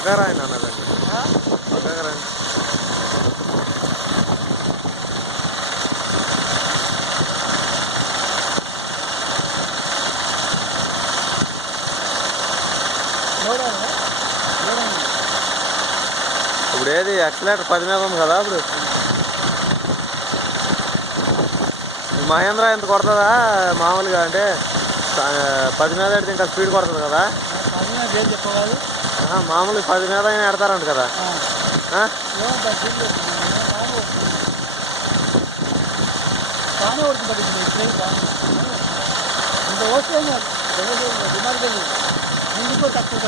పక్కన రాయండి అన్నదండి, పక్కన రండి. ఇప్పుడు ఏది యాక్సిలేటర్ 10 మీద ఉంది కదా. ఇప్పుడు మహేంద్ర ఎంత కొడుతుందా మామూలుగా? అంటే 10 మీద పెడితే ఇంకా స్పీడ్ కొడుతుంది కదా. మామూలుగా 10 మీద అయినా ఎడతారంట కదా. ఇంత ఓకే ముందుకు తక్కువ